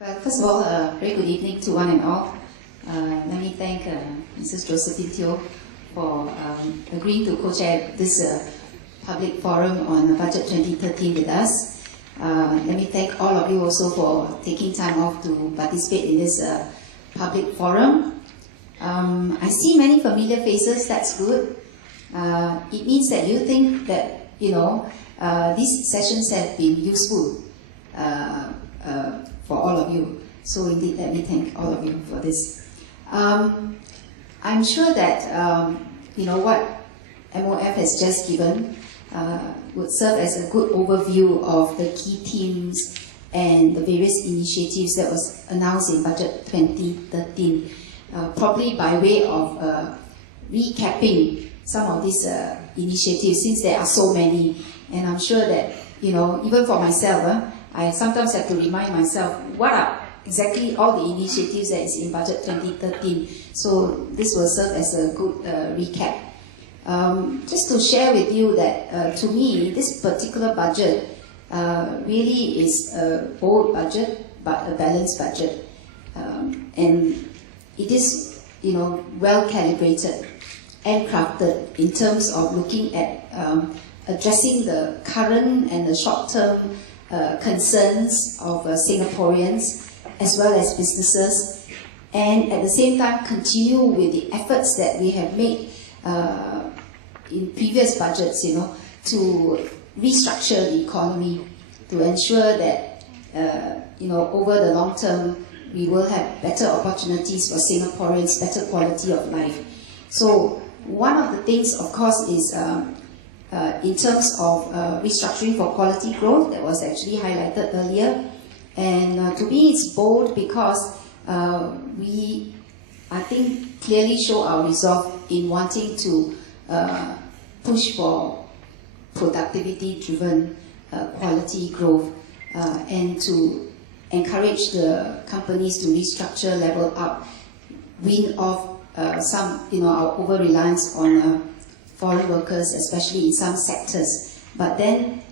Well, first of all, very good evening to one and all. Let me thank Mrs. Josephine Teo for agreeing to co-chair this public forum on Budget 2013 with us. Let me thank all of you also for taking time off to participate in this public forum. I see many familiar faces, that's good. It means that you think that, these sessions have been useful for all of you. So indeed, let me thank all of you for this. I'm sure that, what MOF has just given would serve as a good overview of the key themes and the various initiatives that was announced in Budget 2013, probably by way of recapping some of these initiatives, since there are so many. And I'm sure that, even for myself, I sometimes have to remind myself what are exactly all the initiatives that is in Budget 2013. So this will serve as a good recap. Just to share with you that to me, this particular budget really is a bold budget, but a balanced budget. And it is, well calibrated and crafted in terms of looking at addressing the current and the short-term concerns of Singaporeans as well as businesses, and at the same time continue with the efforts that we have made in previous budgets, to restructure the economy, to ensure that, over the long term, we will have better opportunities for Singaporeans, better quality of life. So one of the things, of course, is in terms of restructuring for quality growth that was actually highlighted earlier. And to me, it's bold because we, I think, clearly show our resolve in wanting to push for productivity-driven quality growth and to encourage the companies to restructure, level up, wean off some, our over-reliance on foreign workers, especially in some sectors. But then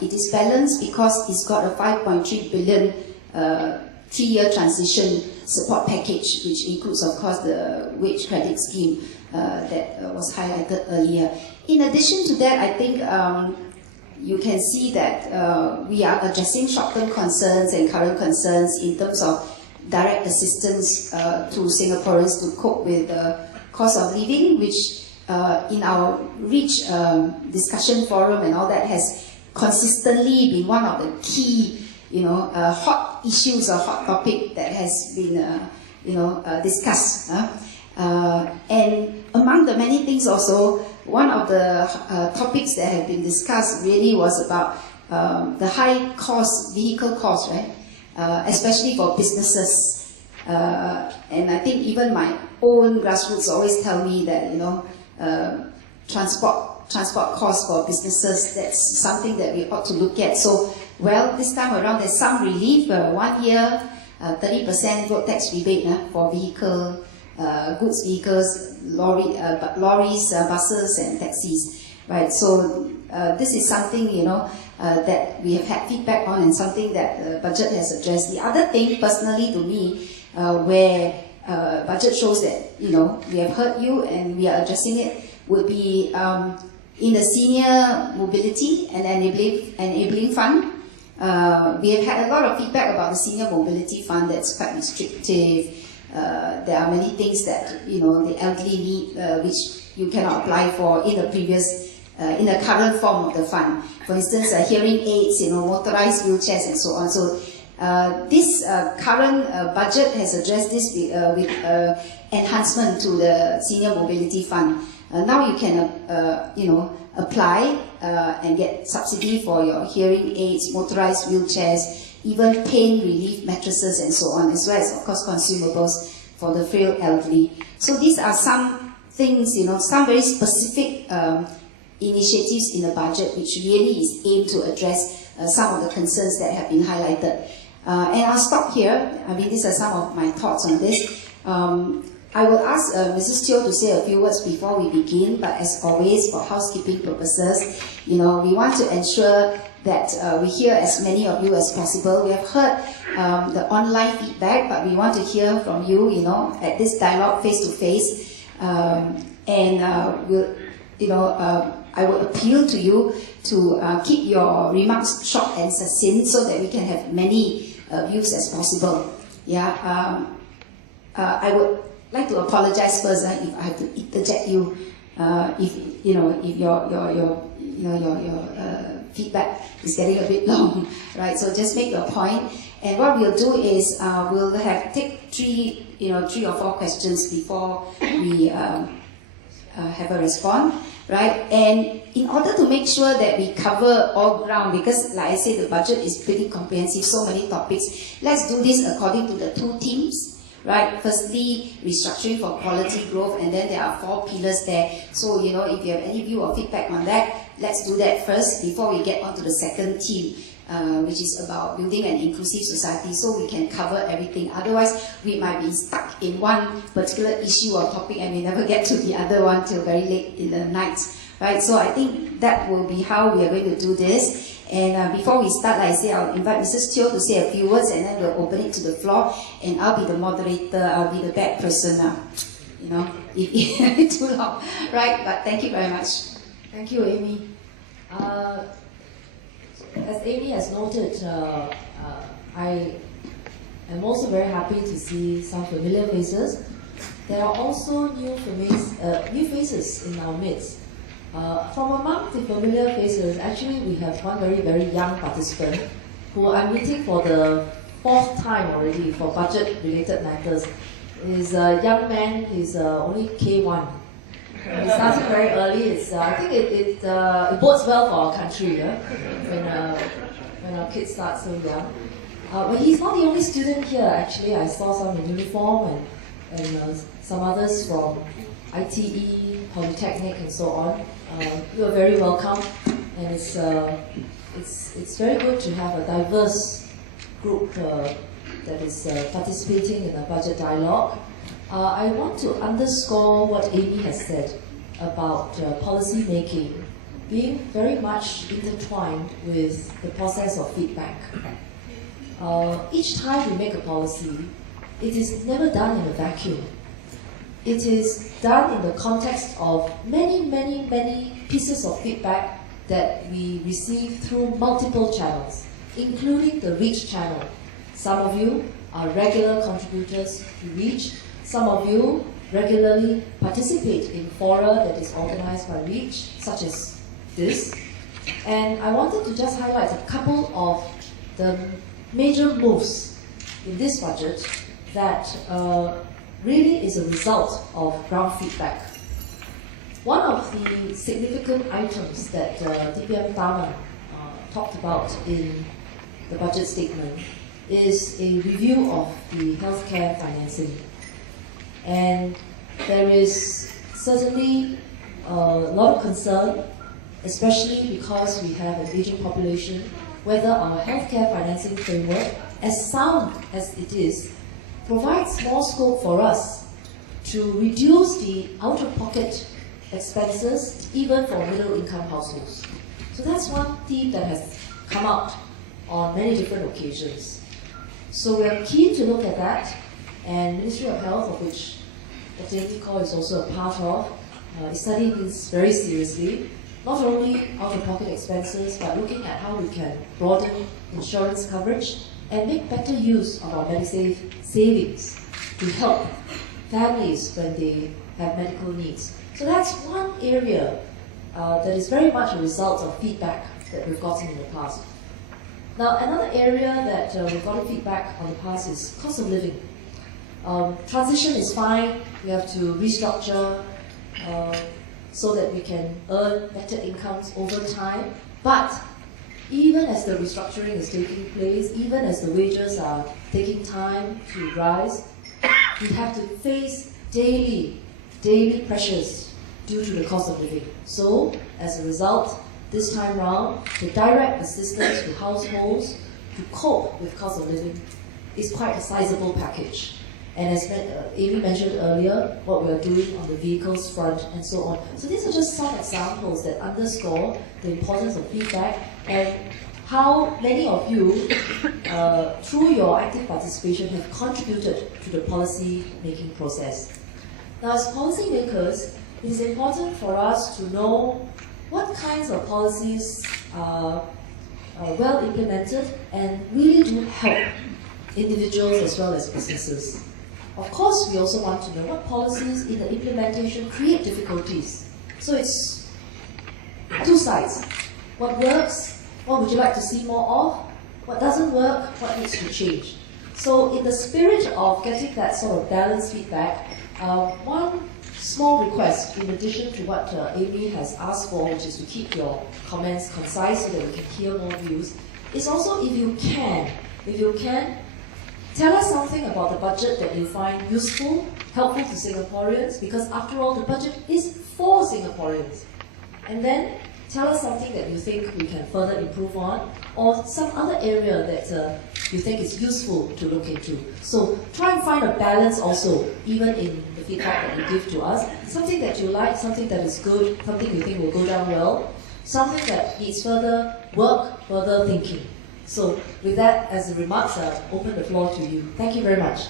it is balanced because it's got a 5.3 billion 3-year transition support package, which includes, of course, the wage credit scheme that was highlighted earlier. In addition to that, I think you can see that we are addressing short-term concerns and current concerns in terms of direct assistance to Singaporeans to cope with the cost of living, which in our REACH discussion forum and all that has consistently been one of the key, hot issues or hot topic that has been, discussed. And among the many things also, one of the topics that have been discussed really was about the high cost, vehicle cost, right? Especially for businesses. And I think even my own grassroots always tell me that, transport costs for businesses, that's something that we ought to look at. So, well, this time around there's some relief. 1 year, 30% road tax rebate for goods vehicles, lorries, buses and taxis, right? So this is something, that we have had feedback on and something that the budget has addressed. The other thing, personally to me, where budget shows that, we have heard you and we are addressing it, would be in the senior mobility and enabling fund. We have had a lot of feedback about the senior mobility fund that's quite restrictive. There are many things that, the elderly need, which you cannot apply for in the current form of the fund. For instance, hearing aids, motorized wheelchairs and so on. So this current budget has addressed this with enhancement to the senior mobility fund. Now you can, apply and get subsidy for your hearing aids, motorized wheelchairs, even pain relief mattresses and so on, as well as, of course, consumables for the frail elderly. So these are some things, some very specific initiatives in the budget which really is aimed to address some of the concerns that have been highlighted. And I'll stop here. I mean, these are some of my thoughts on this. I will ask Mrs. Teo to say a few words before we begin, but as always, for housekeeping purposes, we want to ensure that we hear as many of you as possible. We have heard the online feedback, but we want to hear from you, at this dialogue face to face. I would appeal to you to keep your remarks short and succinct so that we can have many views as possible. I would like to apologize first if I have to interject you, if your feedback is getting a bit long, right? So just make your point. And what we'll do is we'll take three or four questions before we have a response, right? And in order to make sure that we cover all ground, because like I said, the budget is pretty comprehensive, so many topics, let's do this according to the two themes, right? Firstly, restructuring for quality growth, and then there are 4 pillars there. So, if you have any view or feedback on that, let's do that first before we get on to the second theme, which is about building an inclusive society, so we can cover everything. Otherwise, we might be stuck in one particular issue or topic and we never get to the other one till very late in the night, right? So I think that will be how we are going to do this. And before we start, like I say, I'll invite Mrs. Teo to say a few words, and then we'll open it to the floor, and I'll be the moderator, I'll be the bad person now, if it's too long, right? But thank you very much. Thank you, Amy. As Amy has noted, I am also very happy to see some familiar faces. There are also new faces in our midst. From among the familiar faces, actually we have one very, very young participant who I'm meeting for the 4th time already for budget-related matters. He's a young man, he's only K1. He started very early. I think it bodes well for our country when our kids start so young. But he's not the only student here. Actually, I saw some in uniform and some others from ITE, Polytechnic, and so on. You are very welcome, and it's very good to have a diverse group that is participating in a budget dialogue. I want to underscore what Amy has said about policy making being very much intertwined with the process of feedback. Each time we make a policy, it is never done in a vacuum. It is done in the context of many, many, many pieces of feedback that we receive through multiple channels, including the REACH channel. Some of you are regular contributors to REACH. Some of you regularly participate in fora that is organized by REACH, such as this. And I wanted to just highlight a couple of the major moves in this budget that really is a result of ground feedback. One of the significant items that DPM Tharman talked about in the budget statement is a review of the healthcare financing. And there is certainly a lot of concern, especially because we have an aging population, whether our healthcare financing framework, as sound as it is, provides more scope for us to reduce the out-of-pocket expenses even for middle-income households. So that's one theme that has come out on many different occasions. So we are keen to look at that, and Ministry of Health, of which Dr. Amy Khor is also a part of, is studying this very seriously, not only out-of-pocket expenses, but looking at how we can broaden insurance coverage and make better use of our Medisave savings to help families when they have medical needs. So that's one area that is very much a result of feedback that we've gotten in the past. Now, another area that we've gotten feedback on the past is cost of living. Transition is fine. We have to restructure so that we can earn better incomes over time. But even as the restructuring is taking place, even as the wages are taking time to rise, we have to face daily pressures due to the cost of living. So, as a result, this time round, the direct assistance to households to cope with cost of living is quite a sizable package. And as Amy mentioned earlier, what we are doing on the vehicles front and so on. So these are just some examples that underscore the importance of feedback. And how many of you, through your active participation, have contributed to the policy making process. Now, as policymakers, it is important for us to know what kinds of policies are well implemented and really do help individuals as well as businesses. Of course, we also want to know what policies in the implementation create difficulties. So it's two sides. What works, what would you like to see more of? What doesn't work, what needs to change? So in the spirit of getting that sort of balanced feedback, one small request in addition to what Amy has asked for, which is to keep your comments concise so that we can hear more views, is also if you can, tell us something about the budget that you find useful, helpful to Singaporeans, because after all, the budget is for Singaporeans. And then tell us something that you think we can further improve on, or some other area that you think is useful to look into. So try and find a balance also, even in the feedback that you give to us. Something that you like, something that is good, something you think will go down well, something that needs further work, further thinking. So with that as the remarks, I'll open the floor to you. Thank you very much.